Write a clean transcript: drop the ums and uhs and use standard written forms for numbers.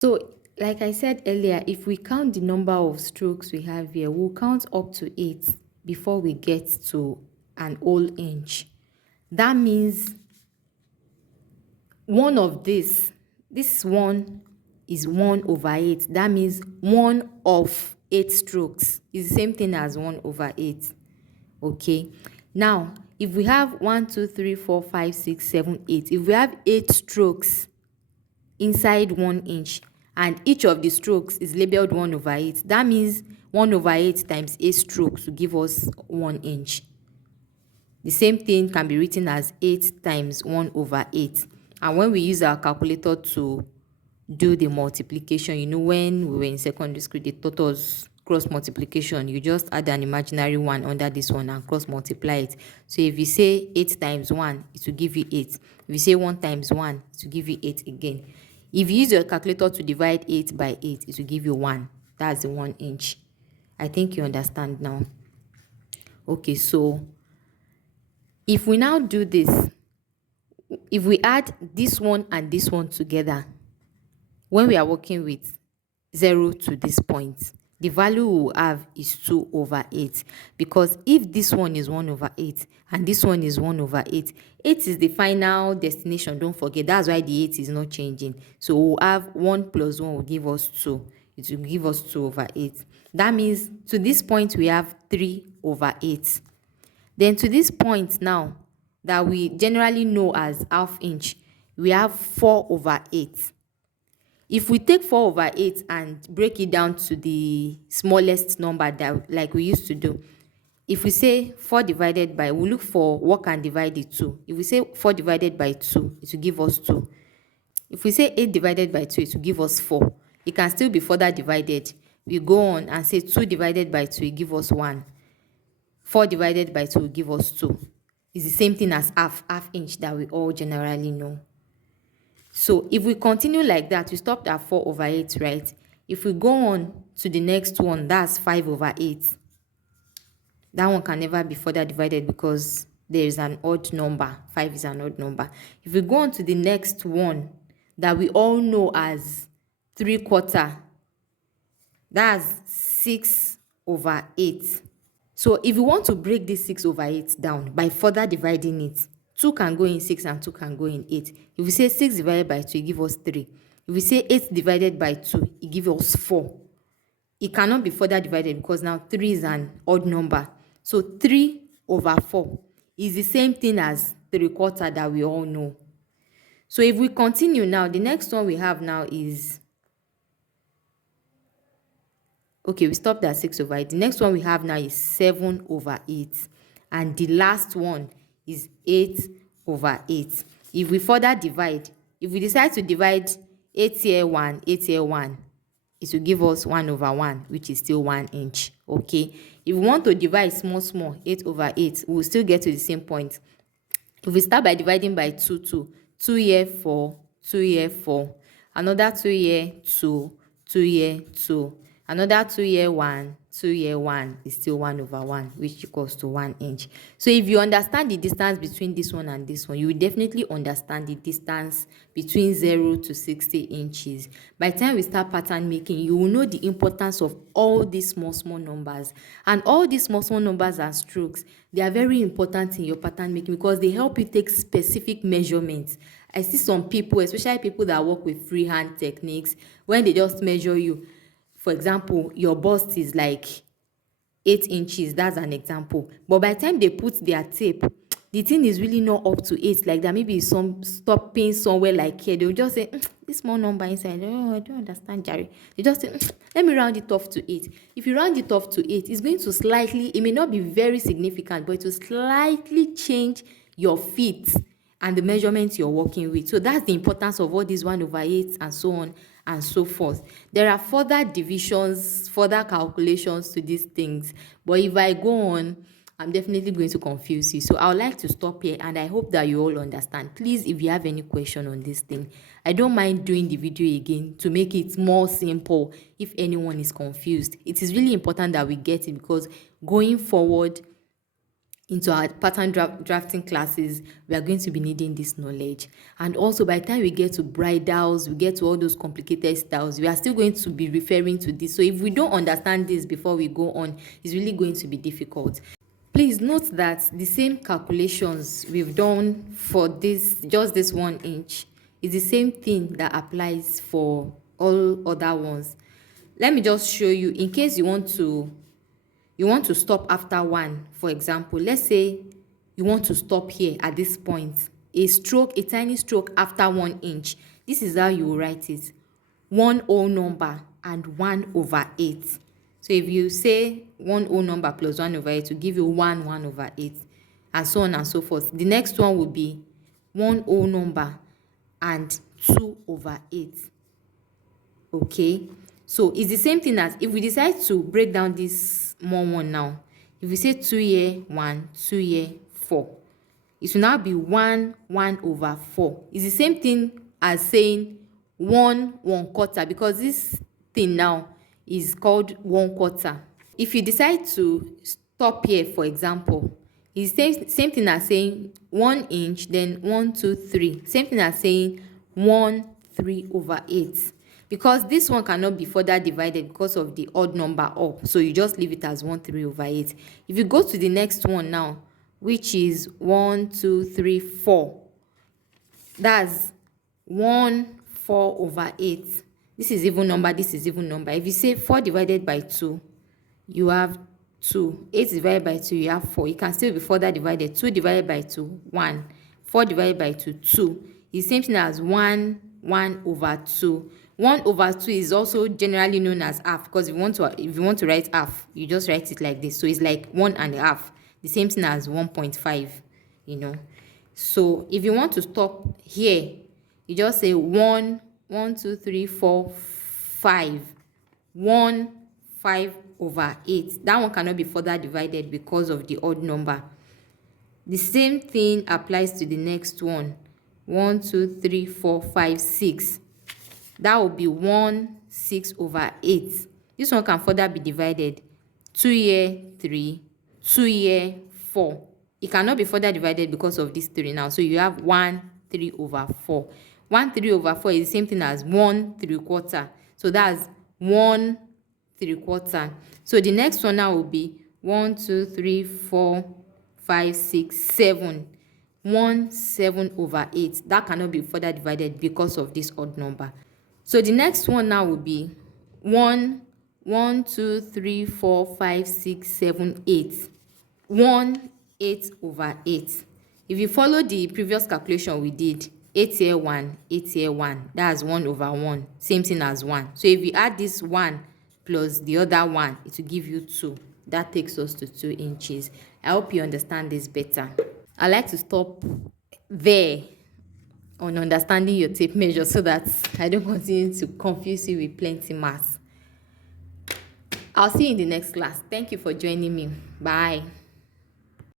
So, like I said earlier, if we count the number of strokes we have here, we'll count up to 8 before we get to an whole inch. That means one of this one is 1 over 8. That means 1 of 8 strokes is the same thing as 1 over 8. Okay. Now, if we have 1, 2, 3, 4, 5, 6, 7, 8, if we have 8 strokes inside 1 inch and each of the strokes is labeled 1 over 8, that means 1 over 8 times 8 strokes will give us 1 inch. The same thing can be written as 8 times 1 over 8. And when we use our calculator to do the multiplication, when we were in secondary school, they taught us cross multiplication. You just add an imaginary 1 under this one and cross multiply it. So if you say 8 times 1, it will give you 8. If you say 1 times 1, it will give you 8 again. If you use your calculator to divide 8 by 8, it will give you 1. That's the 1 inch. I think you understand now. Okay, so if we now do this, if we add this one and this one together, when we are working with 0 to this point, the value we will have is 2 over 8. Because if this one is 1 over 8 and this one is 1 over 8, 8 is the final destination, don't forget. That's why the 8 is not changing. So we'll have 1 plus 1 will give us 2. It will give us 2 over 8. That means to this point we have 3 over 8. Then to this point now that we generally know as half inch, we have 4 over 8. If we take 4 over 8 and break it down to the smallest number that like we used to do, if we say 4 divided by, we look for what can divide it 2. If we say 4 divided by 2, it will give us 2. If we say 8 divided by 2, it will give us 4. It can still be further divided. We go on and say 2 divided by 2 will give us 1. 4 divided by 2 will give us 2. It's the same thing as half inch that we all generally know. So if we continue like that, we stopped at 4 over 8, right? If we go on to the next one, that's 5 over 8. That one can never be further divided because there is an odd number. 5 is an odd number. If we go on to the next one that we all know as 3/4, that's 6 over 8. So if you want to break this 6 over 8 down by further dividing it, 2 can go in 6 and 2 can go in 8. If we say 6 divided by 2, it gives us 3. If we say 8 divided by 2, it gives us 4. It cannot be further divided because now 3 is an odd number. So 3 over 4 is the same thing as 3/4 that we all know. So if we continue now, the next one we have now is, okay, we stopped at 6 over 8. The next one we have now is 7 over 8. And the last one is 8 over 8. If we further divide, if we decide to divide 8 here 1, 8 here 1, it will give us 1 over 1, which is still 1 inch. Okay. If we want to divide small, 8 over 8, we will still get to the same point. If we start by dividing by 2, 2 here 4, 2 here 4, another 2 here 2, 2 here 2, another 2 here 1, 2 here 1 is still 1 over 1, which equals to 1 inch. So if you understand the distance between this one and this one, you will definitely understand the distance between 0 to 60 inches. By the time we start pattern making, you will know the importance of all these small numbers. And all these small numbers and strokes, they are very important in your pattern making because they help you take specific measurements. I see some people, especially people that work with freehand techniques, when they just measure you. For example, your bust is like 8 inches, that's an example. But by the time they put their tape, the thing is really not up to 8 like that. Maybe some stopping somewhere like here. They'll just say, this small number inside. Oh, I don't understand, Jerry. They just say, let me round it off to 8. If you round it off to 8, it's going to slightly, it may not be very significant, but it will slightly change your feet and the measurements you're working with. So that's the importance of all these 1 over 8 and so on and so forth. There are further divisions, further calculations to these things. But if I go on, I'm definitely going to confuse you. So I would like to stop here and I hope that you all understand. Please, if you have any question on this thing, I don't mind doing the video again to make it more simple if anyone is confused. It is really important that we get it because going forward, into our pattern drafting classes, we are going to be needing this knowledge. And also, by the time we get to bridals, we get to all those complicated styles, we are still going to be referring to this. So if we don't understand this before we go on, it's really going to be difficult. Please note that the same calculations we've done for this, just this 1 inch, is the same thing that applies for all other ones. Let me just show you, in case you want to stop after 1. For example, let's say you want to stop here at this point, a tiny stroke after 1 inch. This is how you will write it: 1 whole number and 1/8. So if you say 1 whole number plus 1/8 will give you 1/8, and so on and so forth. The next one will be 1 whole number and 2/8. Okay, so it's the same thing as if we decide to break down this more one now. If we say 2 here 1, 2 here 4, it will now be 1/4. It's the same thing as saying 1/4, because this thing now is called 1/4. If you decide to stop here, for example, it's the same thing as saying 1 inch, then 1, 2, 3. Same thing as saying 1/3/8. Because this one cannot be further divided because of the odd number up, so you just leave it as 1/3/8. If you go to the next one now, which is 1, 2, 3, 4, that's 1/4/8. This is even number, this is even number. If you say 4 divided by 2, you have 2. 8 divided by 2, you have 4. You can still be further divided. 2 divided by 2, 1. 4 divided by 2, 2. It's the same thing as 1/2. 1/2 is also generally known as half, because if you want to write half, you just write it like this. So it's like 1.5, the same thing as 1.5, So if you want to stop here, you just say 1, 2, 3, 4, 5. 1/5/8. That one cannot be further divided because of the odd number. The same thing applies to the next one. 1, 2, 3, 4, 5, 6. That will be 1/6/8. This one can further be divided. 2 here 3, 2 here 4. It cannot be further divided because of this 3 now. So you have 1/3/4. 1/3/4 is the same thing as 1/3/4. So that's 1/3/4. So the next one now will be 1, 2, 3, 4, 5, 6, 7. 1/7/8. That cannot be further divided because of this odd number. So the next one now will be 1, 2, 3, 4, 5, 6, 7, 8. 1/8/8. If you follow the previous calculation we did, 8 here 1, 8 here 1, that's 1/1. Same thing as 1. So if you add this 1 plus the other 1, it will give you 2. That takes us to 2 inches. I hope you understand this better. I like to stop there on understanding your tape measure so that I don't continue to confuse you with plenty maths. I'll see you in the next class. Thank you for joining me. Bye.